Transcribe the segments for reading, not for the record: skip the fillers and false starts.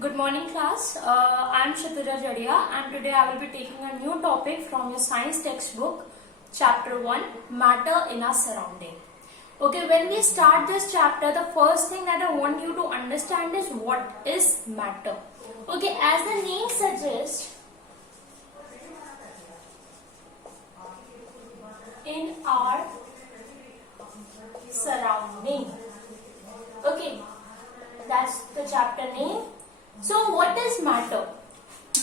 Good morning class. I am Shatuja Jadia and today I will be taking a new topic from your science textbook, chapter 1, matter in our surrounding. Okay, when we start this chapter, the first thing that I want you to understand is what is matter. Okay, as the name suggests, in our surrounding. Okay, that's the chapter name. So what is matter?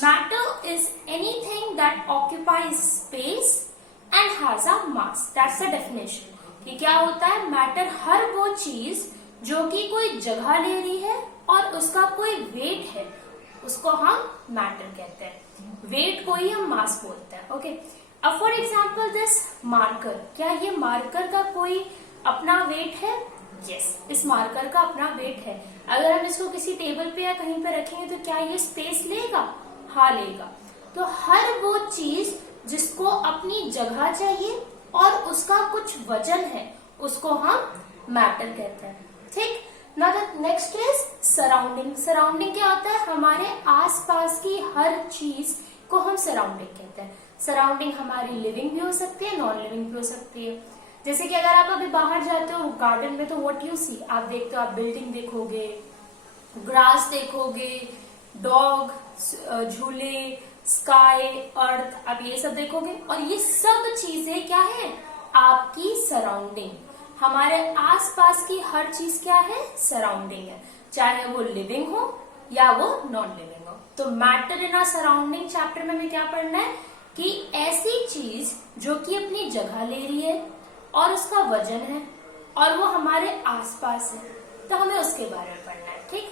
Matter is anything that occupies space and has a mass. That's the definition. कि क्या होता है? Matter हर वो चीज जो कि कोई जगह ले रही है और उसका कोई वेट है, उसको हम मैटर कहते हैं. वेट को ही हम मास बोलते हैं. ओके, अब फॉर एग्जाम्पल दिस मार्कर. क्या ये मार्कर का कोई अपना वेट है? यस, इस मार्कर का अपना वेट है. अगर हम इसको किसी टेबल पे या कहीं पे रखेंगे तो क्या ये स्पेस लेगा? हाँ, लेगा. तो हर वो चीज जिसको अपनी जगह चाहिए और उसका कुछ वजन है, उसको हम मैटर कहते हैं. ठीक. Now the next is surrounding. Surrounding क्या होता है? हमारे आसपास की हर चीज को हम सराउंडिंग कहते हैं. सराउंडिंग हमारी लिविंग भी हो सकती है, नॉन लिविंग भी हो सकती है. जैसे कि अगर आप अभी बाहर जाते हो गार्डन में तो व्हाट यू सी, आप देखते हो, आप बिल्डिंग देखोगे, ग्रास देखोगे, डॉग, झूले, स्काई, अर्थ, आप ये सब देखोगे. और ये सब चीजें क्या है? आपकी सराउंडिंग. हमारे आसपास की हर चीज क्या है? सराउंडिंग है, चाहे वो लिविंग हो या वो नॉन लिविंग हो. तो matter in our surrounding chapter में हमें क्या पढ़ना है कि ऐसी चीज जो कि अपनी जगह ले रही है और उसका वजन है और वो हमारे आसपास है, तो हमें उसके बारे में पढ़ना है. ठीक.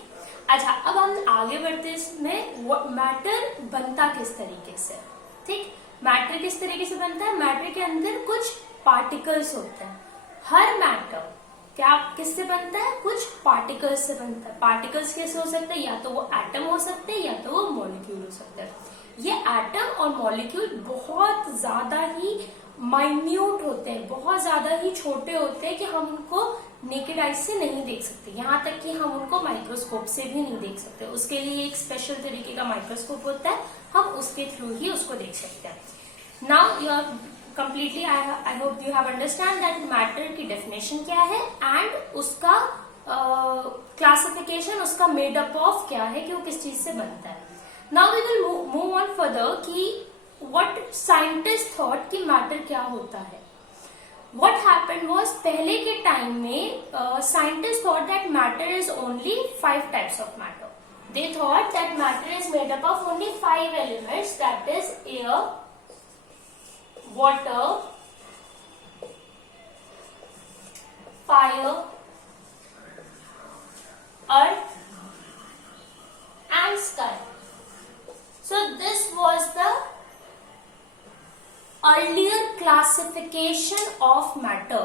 अच्छा, अब हम आगे बढ़ते हैं इसमें. मैटर बनता किस तरीके से? ठीक. मैटर किस तरीके से बनता है? मैटर के अंदर कुछ पार्टिकल्स होते हैं. हर मैटर क्या किससे बनता है? कुछ पार्टिकल्स से बनता है. पार्टिकल्स कैसे हो सकते हैं? या तो वो एटम हो सकते हैं या तो वो मॉलिक्यूल हो सकते हैं. ये एटम और मॉलिक्यूल बहुत ज्यादा ही माइन्यूट होते हैं, बहुत ज्यादा ही छोटे होते हैं कि हम उनको नेकेड आई से नहीं देख सकते. यहाँ तक कि हम उनको माइक्रोस्कोप से भी नहीं देख सकते. उसके लिए एक स्पेशल तरीके का माइक्रोस्कोप होता है, हम उसके थ्रू ही उसको देख सकते हैं. Now you are completely, I hope you have understand that matter की डेफिनेशन क्या है एंड उसका क्लासिफिकेशन, उसका मेडअप ऑफ क्या है, कि वो किस चीज से बनता है. Now we will move on further कि what scientists thought कि मैटर क्या होता है. What happened was, पहले के टाइम में scientists thought that matter is only 5 types of matter. They thought that matter is made up of only 5 elements, that is air, water, fire, earth and sky. So this was the earlier classification of matter.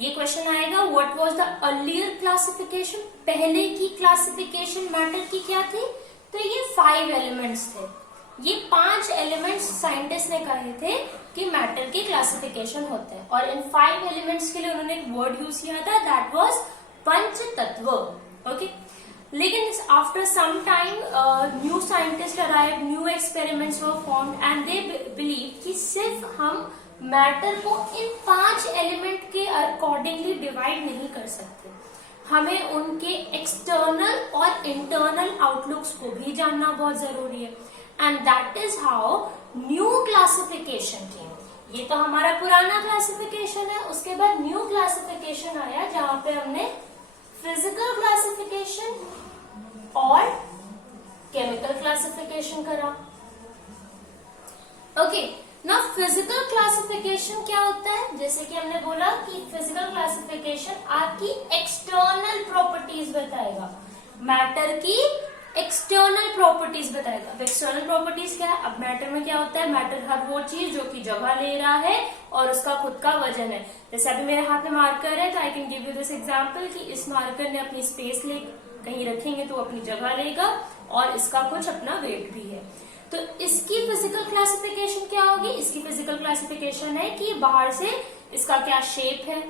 ये question आएगा, what was the earlier classification? पहले की classification matter की क्या थी? तो ये 5 elements थे. ये 5 एलिमेंट्स साइंटिस्ट ने कहे थे कि मैटर के क्लासिफिकेशन होते हैं, और इन 5 एलिमेंट्स के लिए उन्होंने एक वर्ड यूज किया था, दैट वाज पंचतत्व. ओके, लेकिन after some time new scientist arrive, new experiments were formed and they believe कि सिर्फ हम मैटर को इन 5 एलिमेंट के अकॉर्डिंगली डिवाइड नहीं कर सकते. हमें उनके एक्सटर्नल और इंटरनल आउटलुक्स को भी जानना बहुत जरूरी है. And that is how new classification came. ये तो हमारा पुराना क्लासिफिकेशन है. उसके बाद न्यू क्लासिफिकेशन आया जहां पे हमने फिजिकल क्लासिफिकेशन और केमिकल क्लासिफिकेशन करा. ओके, ना फिजिकल क्लासिफिकेशन क्या होता है? जैसे कि हमने बोला कि फिजिकल क्लासिफिकेशन आपकी एक्सटर्नल प्रॉपर्टीज बताएगा, मैटर की एक्सटर्नल प्रॉपर्टीज बताएगा. अब एक्सटर्नल प्रॉपर्टीज क्या है? अब मैटर में क्या होता है? मैटर हर वो चीज जो कि जगह ले रहा है और उसका खुद का वजन है. जैसे अभी मेरे हाथ में मार्कर है, तो I can give you this example कि इस मार्कर ने अपनी स्पेस ले, कहीं रखेंगे तो अपनी जगह लेगा और इसका कुछ अपना वेट भी है. तो इसकी फिजिकल क्लासिफिकेशन क्या होगी? इसकी फिजिकल क्लासिफिकेशन है कि बाहर से इसका क्या शेप है,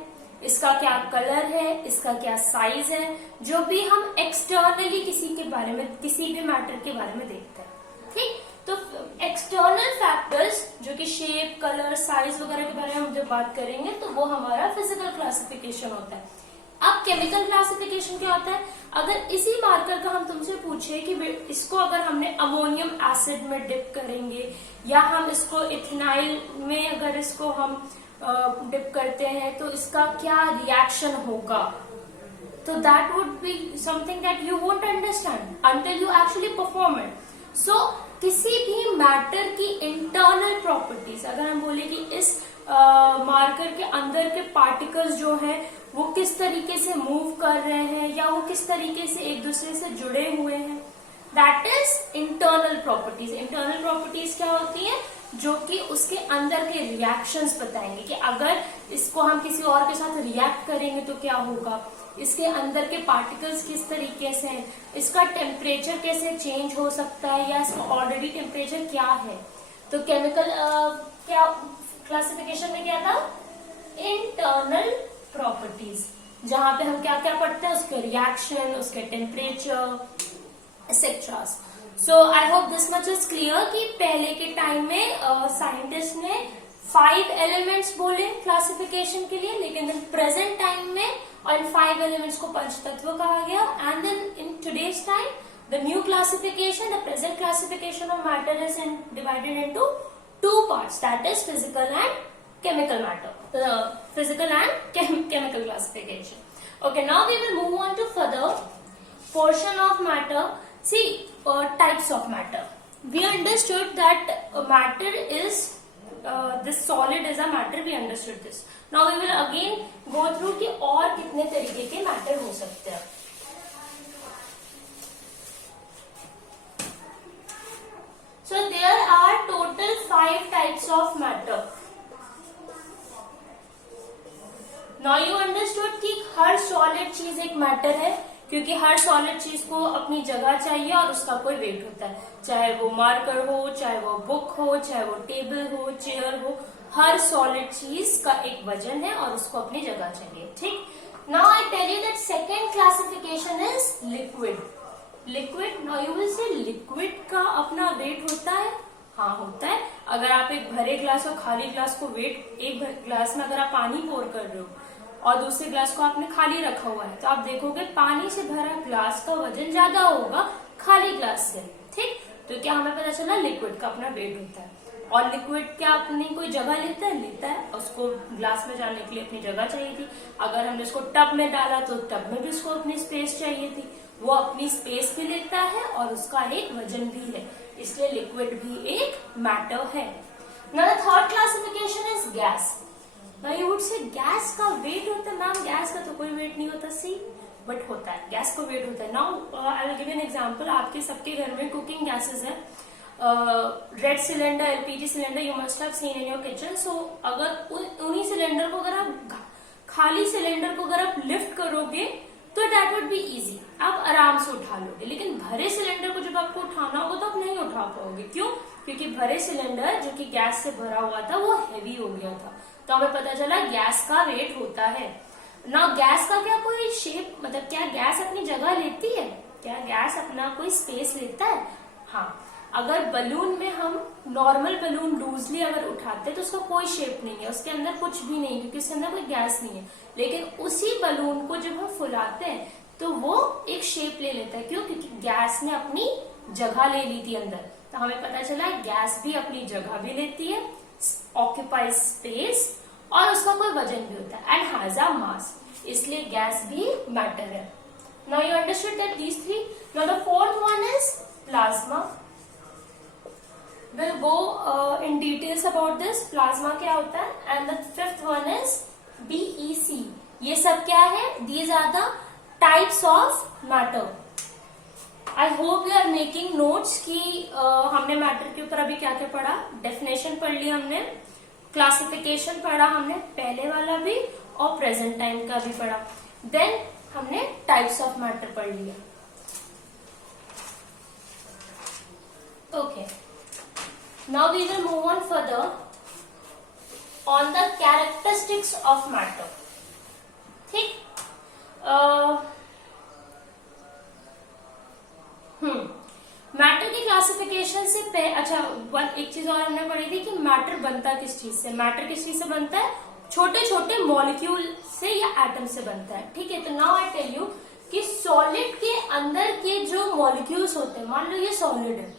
इसका क्या कलर है, इसका क्या साइज है, जो भी हम एक्सटर्नली किसी के बारे में, किसी भी मैटर के बारे में देखते हैं। ठीक, तो एक्सटर्नल फैक्टर्स जो कि शेप, कलर, साइज वगैरह के बारे में हम जब बात करेंगे तो वो हमारा फिजिकल क्लासिफिकेशन होता है। अब केमिकल क्लासिफिकेशन क्या होता है? अगर इसी मार्कर का हम तुमसे पूछे कि इसको अगर हमने अमोनियम एसिड में डिप करेंगे या हम इसको इथेनाइल में अगर इसको हम डिप करते हैं तो इसका क्या रिएक्शन होगा, तो that would be something that you won't understand until you actually perform it. So किसी भी मैटर की इंटरनल प्रॉपर्टीज, अगर हम बोले कि इस मार्कर के अंदर के पार्टिकल्स जो हैं वो किस तरीके से मूव कर रहे हैं या वो किस तरीके से एक दूसरे से जुड़े हुए हैं, that is internal properties. Internal properties क्या होती है? जो कि उसके अंदर के रिएक्शंस बताएंगे कि अगर इसको हम किसी और के साथ रिएक्ट करेंगे तो क्या होगा, इसके अंदर के पार्टिकल्स किस तरीके से हैं, इसका टेम्परेचर कैसे चेंज हो सकता है या इसका ऑलरेडी टेम्परेचर क्या है। तो केमिकल क्या क्लासिफिकेशन में क्या था? इंटरनल प्रॉपर्टीज, जहां पे हम क्या क्या पढ़ते हैं, उसके रिएक्शन, उसके temperature etcetera. So I hope this much is clear कि पहले के टाइम में साइंटिस्ट ने 5 एलिमेंट्स बोले क्लासिफिकेशन के लिए, लेकिन प्रेजेंट टाइम में और इन 5 एलिमेंट्स को पंचतत्व कहा गया। And then in today's time the new classification, the present classification of matter is divided into 2 parts, that is physical and chemical matter, physical and chemical classification. Okay, now we will move on to further portion of matter. See, types of matter. We understood that matter is this solid is a matter. We understood this. Now we will again go through कि और कितने तरीके के matter हो सकते हैं. So there are total 5 types of matter. Now you understood कि हर solid चीज एक matter है, क्योंकि हर solid चीज को अपनी जगह चाहिए और उसका कोई weight होता है, चाहे वो marker हो, चाहे वो book हो, चाहे वो table हो, chair हो, हर solid चीज का एक वजन है और उसको अपनी जगह चाहिए। ठीक, Now I tell you that second classification is liquid. Liquid, now you will say liquid का अपना वेट होता है? हाँ होता है। अगर आप एक भरे ग्लास और खाली ग्लास को वेट, एक ग्लास में अगर आप पानी पोर कर रहे हो और दूसरे ग्लास को आपने खाली रखा हुआ है, तो आप देखोगे पानी से भरा ग्लास का वजन ज्यादा होगा खाली ग्लास से। ठीक, तो क्या हमें पता चला? लिक्विड का अपना वेट होता है। और लिक्विड क्या अपनी कोई जगह लेता है? लेता है। उसको ग्लास में जाने के लिए अपनी जगह चाहिए थी। अगर हमने इसको टब में डाला तो टब में भी उसको अपनी स्पेस चाहिए थी, वो अपनी स्पेस भी लेता है और उसका एक वजन भी है, इसलिए लिक्विड भी एक मैटर है। Now the third classification is gas. Now you would say gas का वेट होता है? मैम गैस का तो कोई वेट नहीं होता। सी, बट होता है, गैस का वेट होता है। Now I will give an example. आपके सबके घर में कुकिंग गैसेस है, red cylinder, LPG cylinder, you must have seen in your kitchen. So अगर उन्हीं सिलेंडर को, अगर आप खाली सिलेंडर को अगर आप लिफ्ट करोगे तो दैट वुड बी इजी, आप आराम से उठा लोगे। लेकिन भरे सिलेंडर को जब आपको उठाना होगा तो आप नहीं उठा पाओगे। क्यों? क्योंकि भरे सिलेंडर जो कि गैस से भरा हुआ था वो हैवी हो गया था। तो हमें पता चला गैस का वेट होता है ना। गैस का क्या कोई शेप, मतलब क्या गैस अपनी जगह लेती है? क्या गैस अपना कोई स्पेस लेता है? हाँ, अगर बलून में हम नॉर्मल बलून लूजली अगर उठाते हैं तो उसका कोई शेप नहीं है, उसके अंदर कुछ भी नहीं, क्योंकि उसके अंदर कोई गैस नहीं है। लेकिन उसी बलून को जब हम फुलाते हैं तो वो एक शेप ले लेता है। क्यों? क्योंकि गैस ने अपनी जगह ले ली थी अंदर। तो हमें पता चला गैस भी अपनी जगह भी लेती है, ऑक्यूपाइज स्पेस, और उसका कोई वजन भी होता है, एंड हैज अ मास, इसलिए गैस भी मैटर है। Now you understood that these three. Now the fourth one is plasma. We'll go in details about this. Plasma क्या होता है? And the fifth one is BEC. ये सब क्या है? These are the types of matter. I hope you are making notes कि हमने matter के ऊपर अभी क्या क्या पढ़ा। डेफिनेशन पढ़ ली हमने, क्लासिफिकेशन पढ़ा हमने, पहले वाला भी और प्रेजेंट टाइम का भी पढ़ा। देन हमने टाइप्स ऑफ मैटर पढ़ लिया। Okay. Now we will move on further on the characteristics of matter. Matter की क्लासिफिकेशन से अच्छा एक चीज और हमने पढ़ी थी कि मैटर बनता किस चीज से। मैटर किस चीज से बनता है? छोटे छोटे मॉलिक्यूल से या एटम से बनता है। ठीक है, तो नाउ आई टेल यू कि सॉलिड के अंदर के जो मॉलिक्यूल्स होते हैं, मान लो ये सॉलिड है,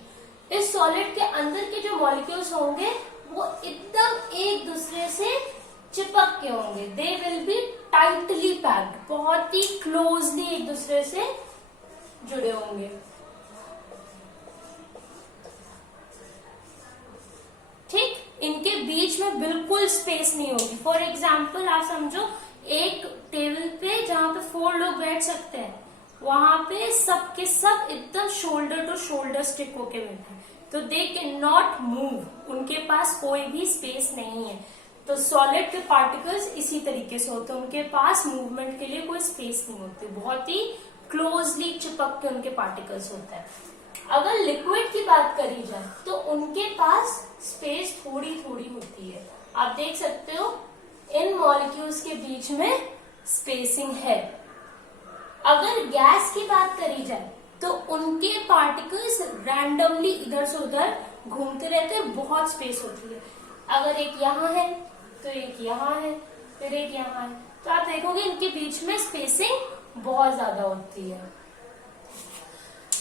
इस सॉलिड के अंदर के जो मॉलिक्यूल्स होंगे वो एकदम एक दूसरे से चिपक के होंगे। They will be tightly packed, बहुत ही क्लोजली एक दूसरे से जुड़े होंगे। ठीक, इनके बीच में बिल्कुल स्पेस नहीं होगी। फॉर एग्जाम्पल आप समझो एक टेबल पे जहां पे 4 लोग बैठ सकते हैं, वहां पे सब के सब एकदम शोल्डर टू शोल्डर स्टिक होके बैठे हैं, तो दे कैन नॉट मूव, उनके पास कोई भी स्पेस नहीं है। तो सॉलिड के पार्टिकल्स इसी तरीके से होते हैं, उनके पास मूवमेंट के लिए कोई स्पेस नहीं होती, बहुत ही क्लोजली चिपक के उनके पार्टिकल्स होते हैं। अगर लिक्विड की बात करी जाए तो उनके पास स्पेस थोड़ी थोड़ी होती है। आप देख सकते हो इन मॉलिक्यूल्स के बीच में स्पेसिंग है। अगर गैस की बात करी जाए तो उनके पार्टिकल्स रैंडमली इधर से उधर घूमते रहते हैं, बहुत स्पेस होती है। अगर एक यहाँ है तो एक यहाँ है, फिर एक यहाँ है, तो आप देखोगे इनके बीच में स्पेसिंग बहुत ज्यादा होती है।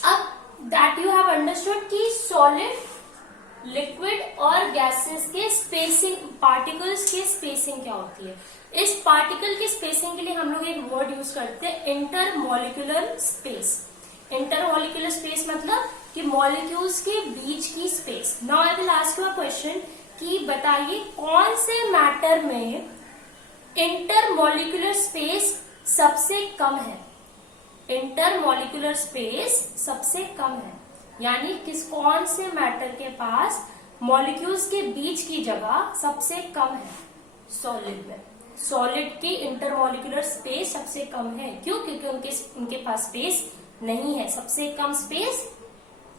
अब दैट यू हैव अंडरस्टूड कि सॉलिड, लिक्विड और गैसेस के स्पेसिंग, पार्टिकल्स के स्पेसिंग क्या होती है। इस पार्टिकल की स्पेसिंग के लिए हम लोग एक वर्ड यूज करते हैं, इंटरमॉलिक्यूलर स्पेस। इंटरमॉलिक्यूलर स्पेस मतलब कि मॉलिक्यूल्स के बीच की space. Now I will ask you a question कि बताइए कौन से मैटर में इंटरमॉलिक्यूलर स्पेस सबसे कम है। इंटरमॉलिक्यूलर स्पेस सबसे कम है, यानी कौन से मैटर के पास मॉलिक्यूल्स के बीच की जगह सबसे कम है। सॉलिड में, सॉलिड की इंटरमॉलिक्यूलर स्पेस सबसे कम है। क्यों? क्योंकि उनके पास स्पेस नहीं है, सबसे कम स्पेस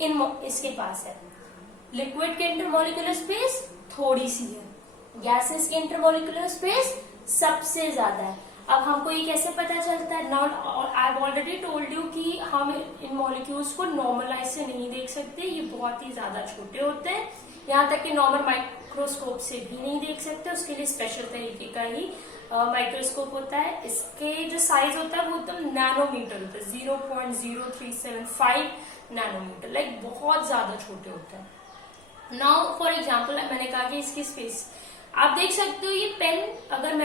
इसके पास है। लिक्विड के इंटरमॉलिक्यूलर स्पेस थोड़ी सी है, गैसेस की इंटरमॉलिक्यूलर स्पेस सबसे ज्यादा है। अब हमको ये कैसे पता चलता है? Now I have already told you कि हम इन मॉलिक्यूल्स को नॉर्मल आई से नहीं देख सकते, ये बहुत ही ज्यादा छोटे होते हैं, यहाँ तक कि नॉर्मल माइक्रोस्कोप से भी नहीं देख सकते, उसके लिए स्पेशल तरीके का ही माइक्रोस्कोप होता है। इसके जो साइज होता है वो एकदम नैनोमीटर होता है, 0.0375 नैनोमीटर, लाइक बहुत ज्यादा छोटे होते हैं। नाउ फॉर एग्जाम्पल मैंने कहा कि इसकी स्पेस आप देख सकते हो, ये पेन अगर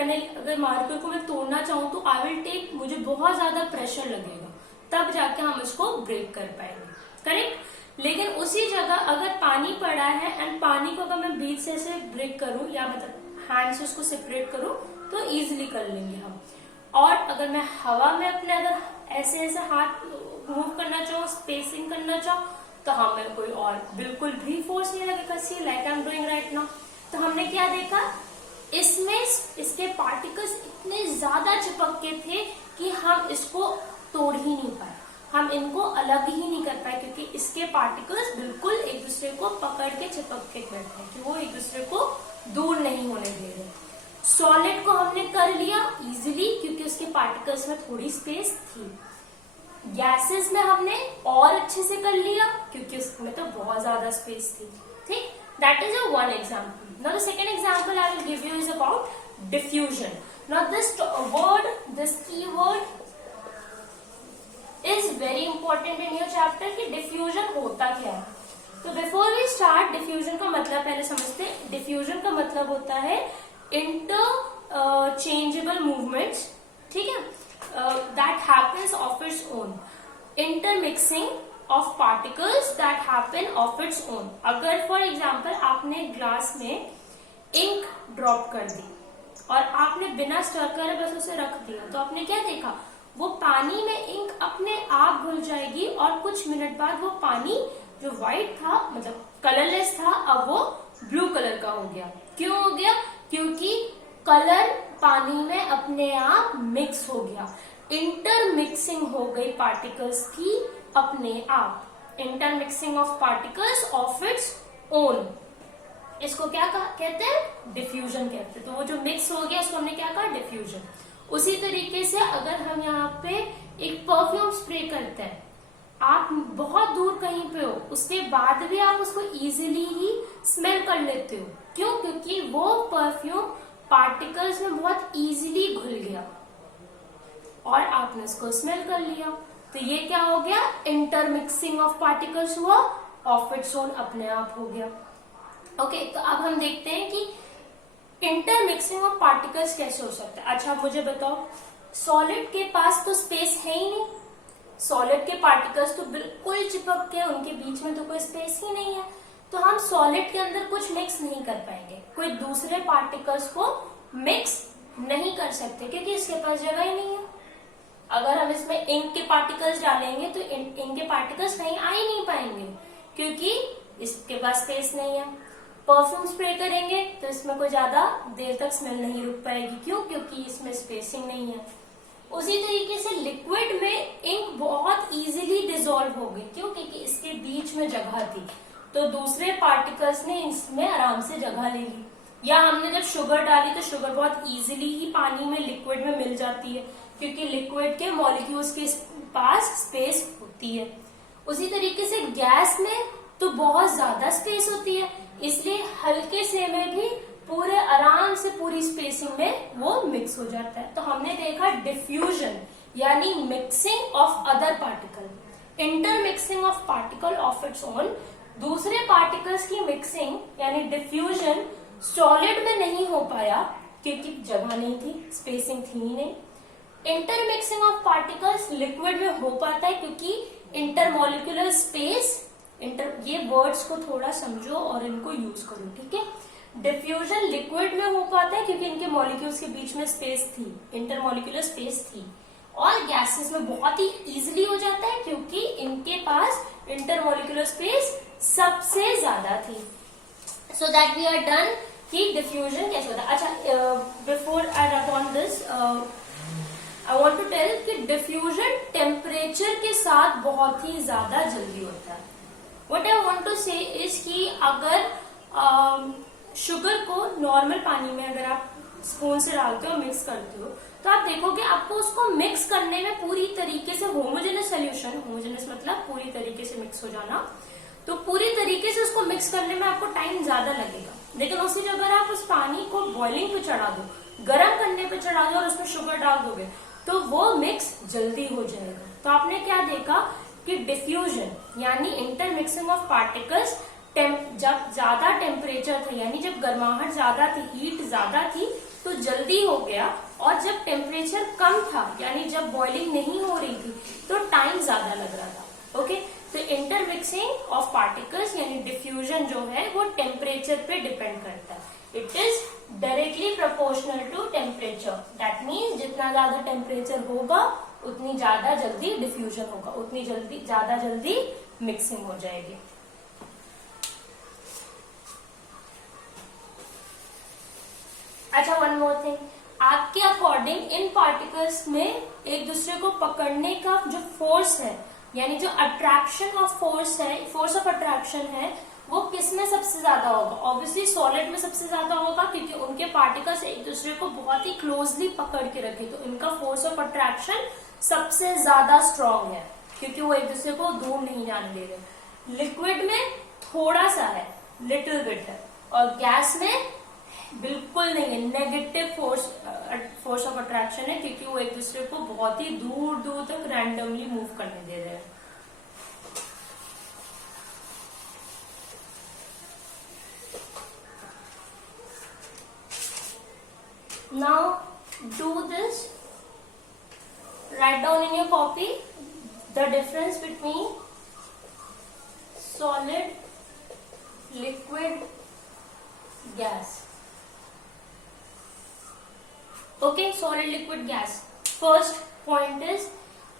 मार्कर को मैं तोड़ना चाहूँ तो आई विल टेक, मुझे बहुत ज्यादा प्रेशर लगेगा, तब जाके हम इसको ब्रेक कर पाएंगे, करेक्ट। लेकिन उसी जगह अगर पानी पड़ा है एंड पानी को अगर मैं बीच से ऐसे ब्रेक करूं या मतलब हैंड से उसको सेपरेट करूं तो इजीली कर लेंगे हम। और अगर मैं हवा में अपने अगर ऐसे ऐसे हाथ मूव करना चाहूँ, स्पेसिंग करना चाहूँ, तो हमें कोई और बिल्कुल भी फोर्स नहीं लगेगा, see like I am doing right now. तो हमने क्या देखा, इसमें इसके पार्टिकल्स इतने ज्यादा चिपक के थे कि हम इसको तोड़ ही नहीं पाए, हम इनको अलग ही नहीं कर पाए, क्योंकि इसके पार्टिकल्स बिल्कुल एक दूसरे को पकड़ के चिपक के बैठे हैं कि वो एक दूसरे को दूर नहीं होने दे रहे। सॉलिड को हमने कर लिया इजीली क्योंकि उसके पार्टिकल्स में थोड़ी स्पेस थी। गैसेस में हमने और अच्छे से कर लिया क्योंकि उसमें तो बहुत ज्यादा स्पेस थी। ठीक, that is a one example. Now the second example I will give you is about diffusion. Now this keyword is very important in your chapter कि diffusion होता क्या है। तो before we start, diffusion का मतलब पहले समझते हैं। diffusion का मतलब होता है interchangeable movements, ठीक है, that happens of its own, intermixing of particles that happen of its own। अगर फॉर एग्जाम्पल आपने ग्लास में इंक ड्रॉप कर दी और आपने बिना स्टर करे बस उसे रख दिया, तो आपने क्या देखा, वो पानी में इंक अपने आप घुल जाएगी और कुछ मिनट बाद वो पानी जो व्हाइट था मतलब कलरलेस था अब वो ब्लू कलर का हो गया। क्यों हो गया? क्योंकि कलर पानी में अपने आप मिक्स हो गया, इंटरमिक्सिंग हो गई पार्टिकल्स की अपने आप, intermixing of particles of its own. इसको क्या कहते हैं? डिफ्यूजन कहते हैं। तो वो जो मिक्स हो गया उसको हमने क्या कहा? डिफ्यूजन। उसी तरीके से अगर हम यहाँ पे एक परफ्यूम स्प्रे करते हैं, आप बहुत दूर कहीं पे हो, उसके बाद भी आप उसको इजीली ही स्मेल कर लेते हो। क्यों? क्योंकि वो परफ्यूम पार्टिकल्स में बहुत इजीली घुल गया और आपने उसको स्मेल कर लिया। तो ये क्या हो गया? इंटरमिक्सिंग ऑफ पार्टिकल्स हुआ, ऑफ इट्स ओन अपने आप हो गया। ओके, तो अब हम देखते हैं कि इंटरमिक्सिंग ऑफ पार्टिकल्स कैसे हो सकता है। अच्छा, मुझे बताओ, सॉलिड के पास तो स्पेस है ही नहीं, सॉलिड के पार्टिकल्स तो बिल्कुल चिपक के, उनके बीच में तो कोई स्पेस ही नहीं है, तो हम सॉलिड के अंदर कुछ मिक्स नहीं कर पाएंगे, कोई दूसरे पार्टिकल्स को मिक्स नहीं कर सकते क्योंकि इसके पास जगह ही नहीं है। अगर हम इसमें इंक के पार्टिकल्स डालेंगे तो इंक के पार्टिकल्स कहीं आ ही नहीं पाएंगे क्योंकि इसके पास स्पेस नहीं है। परफ्यूम स्प्रे करेंगे तो इसमें कोई ज्यादा देर तक स्मेल नहीं रुक पाएगी। क्यों? क्योंकि इसमें स्पेसिंग नहीं है। उसी तरीके से लिक्विड में इंक बहुत इजीली डिसॉल्व होगी। क्यों? क्योंकि इसके बीच में जगह थी, तो दूसरे पार्टिकल्स ने इसमें आराम से जगह ले ली। या हमने जब शुगर डाली तो शुगर बहुत इजीली ही पानी में, लिक्विड में मिल जाती है क्योंकि लिक्विड के मॉलिक्यूल्स के पास स्पेस होती है। उसी तरीके से गैस में तो बहुत ज्यादा स्पेस होती है, इसलिए हल्के से में भी पूरे आराम से पूरी स्पेसिंग में वो मिक्स हो जाता है। तो हमने देखा डिफ्यूजन यानी mixing of other particle, intermixing of particle of its own, दूसरे पार्टिकल्स की मिक्सिंग यानी डिफ्यूजन सॉलिड में नहीं हो पाया क्योंकि जगह नहीं थी, स्पेसिंग थी ही नहीं। इंटरमिक्सिंग ऑफ पार्टिकल्स लिक्विड में हो पाता है क्योंकि इंटरमोलिकुलर स्पेस, ये वर्ड्स को थोड़ा समझो और इनको यूज करो, ठीक है। डिफ्यूजन लिक्विड में हो पाता है क्योंकि इनके मॉलिक्यूल्स के बीच में स्पेस थी, इंटरमोलिकुलर स्पेस थी। और गैसेस में बहुत ही इजीली हो जाता है क्योंकि इनके पास इंटरमोलिकुलर स्पेस सबसे ज्यादा थी। So that we are done कि डिफ्यूजन कैसे होता है। अच्छा, before I run on this I want to tell कि डिफ्यूजन टेम्परेचर के साथ बहुत ही ज्यादा जल्दी होता है। What I want to say is कि अगर शुगर को नॉर्मल पानी में अगर आप स्पून से डालते हो, मिक्स करते हो, तो आप देखोगे आपको उसको मिक्स करने में पूरी तरीके से होमोजेनस सोल्यूशन, होमोजेनस मतलब पूरी तरीके से मिक्स हो जाना, तो पूरी तरीके से उसको मिक्स करने में आपको टाइम ज्यादा लगेगा। लेकिन उसी जगह अगर आप उस पानी को बॉइलिंग पे चढ़ा दो, गर्म करने पे चढ़ा दो और उसमें शुगर डाल दोगे तो वो मिक्स जल्दी हो जाएगा। तो आपने क्या देखा कि डिफ्यूजन यानी इंटरमिक्सिंग ऑफ पार्टिकल्स जब ज्यादा टेम्परेचर था यानी जब गर्माहट ज्यादा थी, हीट ज्यादा थी, तो जल्दी हो गया, और जब टेम्परेचर कम था यानी जब बॉइलिंग नहीं हो रही थी तो टाइम ज्यादा लग रहा था। ओके, तो इंटरमिक्सिंग ऑफ पार्टिकल्स यानी डिफ्यूजन जो है वो टेम्परेचर पे डिपेंड करता है। It is directly proportional to temperature. That means जितना ज्यादा टेम्परेचर होगा उतनी ज्यादा जल्दी डिफ्यूजन होगा, उतनी ज्यादा जल्दी मिक्सिंग हो जाएगी। अच्छा, वन मोर थिंग, आपके अकॉर्डिंग इन पार्टिकल्स में एक दूसरे को पकड़ने का जो फोर्स है यानी जो अट्रैक्शन ऑफ फोर्स है, फोर्स ऑफ अट्रैक्शन है, वो किसमें सबसे ज्यादा होगा? ऑब्वियसली सॉलिड में सबसे ज्यादा होगा क्योंकि उनके पार्टिकल्स एक दूसरे को बहुत ही क्लोजली पकड़ के रखे, तो इनका फोर्स ऑफ अट्रैक्शन सबसे ज्यादा स्ट्रॉन्ग है क्योंकि वो एक दूसरे को दूर नहीं जाने दे रहे। लिक्विड में थोड़ा सा है, लिटिल बिट है, और गैस में बिल्कुल नहीं है, नेगेटिव फोर्स ऑफ अट्रैक्शन है क्योंकि वो एक दूसरे को बहुत ही दूर दूर तक रैंडमली मूव करने दे रहे हैं। Now do this, write down in your copy the difference between solid, liquid, gas. Okay, solid, liquid, gas. First point is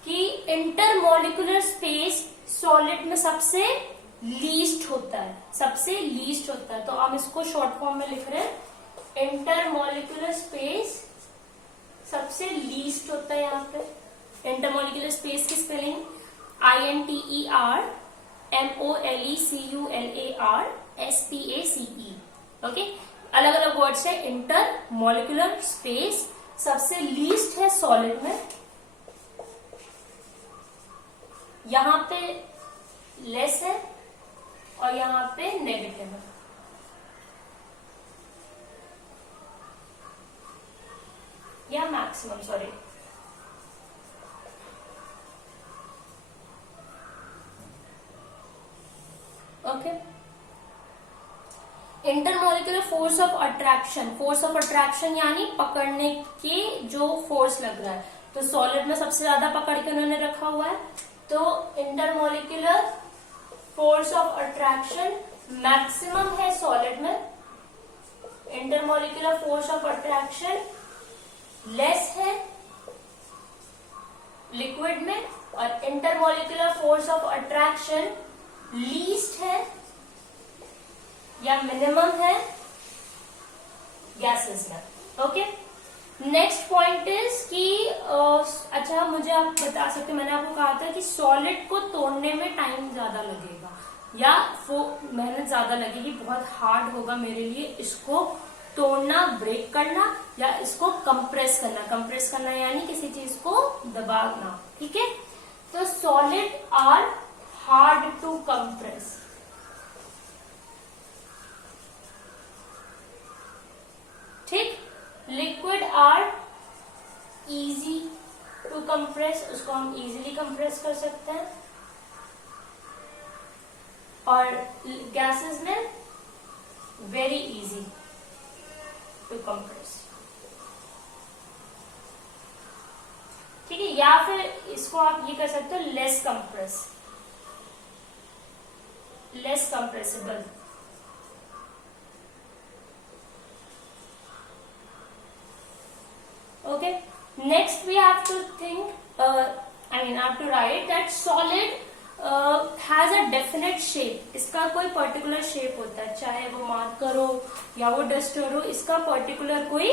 कि इंटरमोलिकुलर स्पेस सॉलिड में सबसे लीस्ट होता है, सबसे लीस्ट होता है, तो हम इसको शॉर्ट फॉर्म में लिख रहे हैं, इंटरमोलिकुलर स्पेस सबसे लीस्ट होता है। यहाँ पे इंटरमोलिकुलर स्पेस की स्पेलिंग INTERMOLECULAR SPACE। ओके, अलग अलग वर्ड्स है। इंटरमोलिकुलर स्पेस सबसे लीस्ट है सॉलिड में, यहां पे लेस है और यहां पे नेगेटिव है। या maximum, sorry, okay. Intermolecular force of attraction, force of attraction यानी पकड़ने के जो फोर्स लग रहा है, तो सॉलिड में सबसे ज्यादा पकड़ के उन्होंने रखा हुआ है, तो intermolecular force of attraction maximum है सॉलिड में, intermolecular force of attraction less है लिक्विड में, और intermolecular force of attraction least है या मिनिमम है गैसेस में। ओके, नेक्स्ट पॉइंट इज कि अच्छा, मुझे आप बता सकते, मैंने आपको कहा था कि सॉलिड को तोड़ने में टाइम ज्यादा लगेगा या मेहनत ज्यादा लगेगी, बहुत हार्ड होगा मेरे लिए इसको तोड़ना, ब्रेक करना या इसको कंप्रेस करना। कंप्रेस करना यानी किसी चीज को दबाना, ठीक है। तो solid are hard to compress, ठीक। Liquid are easy to compress, उसको हम इजीली कंप्रेस कर सकते हैं, और गैसेस में वेरी इजी टू कंप्रेस, ठीक है। या फिर इसको आप ये कर सकते हो less compress, less compressible. Okay, next we have to think, I have to write that solid has a definite shape. इसका कोई पर्टिकुलर शेप होता है, चाहे वो मार्कर हो या वो डस्टर हो, इसका पर्टिकुलर कोई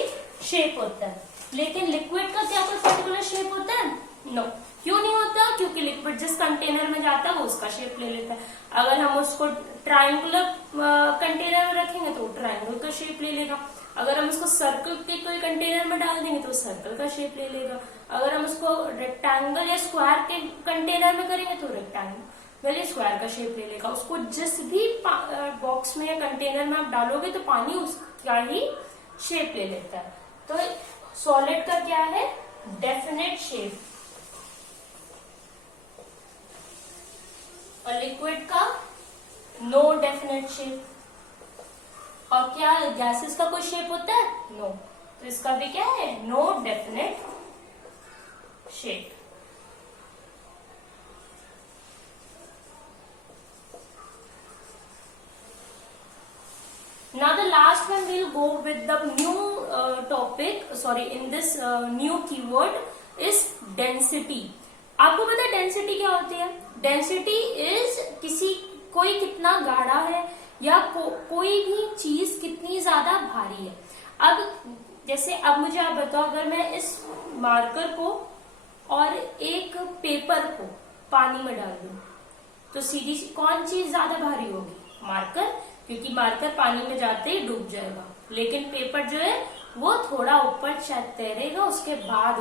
शेप होता है। लेकिन लिक्विड का क्या कोई पर्टिकुलर शेप होता है? नो। क्यों नहीं होता? क्योंकि लिक्विड जिस कंटेनर में जाता है वो उसका शेप ले लेता है। अगर हम उसको ट्रायंगुलर कंटेनर में रखेंगे तो ट्रायंगल का शेप ले लेगा, अगर हम उसको सर्कल के कोई कंटेनर में डाल देंगे तो सर्कल का शेप ले लेगा, अगर हम उसको रेक्टेंगल या स्क्वायर के कंटेनर में करेंगे तो रेक्टेंगल या स्क्वायर का शेप ले लेगा। उसको जिस भी बॉक्स में या कंटेनर में आप डालोगे तो पानी उसका ही शेप ले लेता है। तो सॉलिड का क्या है? डेफिनेट शेप, और लिक्विड का नो डेफिनेट शेप। और क्या गैसेस का कोई शेप होता है? नो। तो इसका भी क्या है? No definite shape. Now the last one we'll go with the new topic, in this new keyword is density. आपको पता है डेंसिटी क्या होती है? डेंसिटी इज कोई कितना गाढ़ा है या कोई भी चीज कितनी ज्यादा भारी है। अब जैसे अब मुझे आप बताओ, अगर मैं इस मार्कर को और एक पेपर को पानी में डाल दूं तो सीधी कौन चीज ज्यादा भारी होगी? मार्कर, क्योंकि मार्कर पानी में जाते ही डूब जाएगा, लेकिन पेपर जो है वो थोड़ा ऊपर तैरेगा, उसके बाद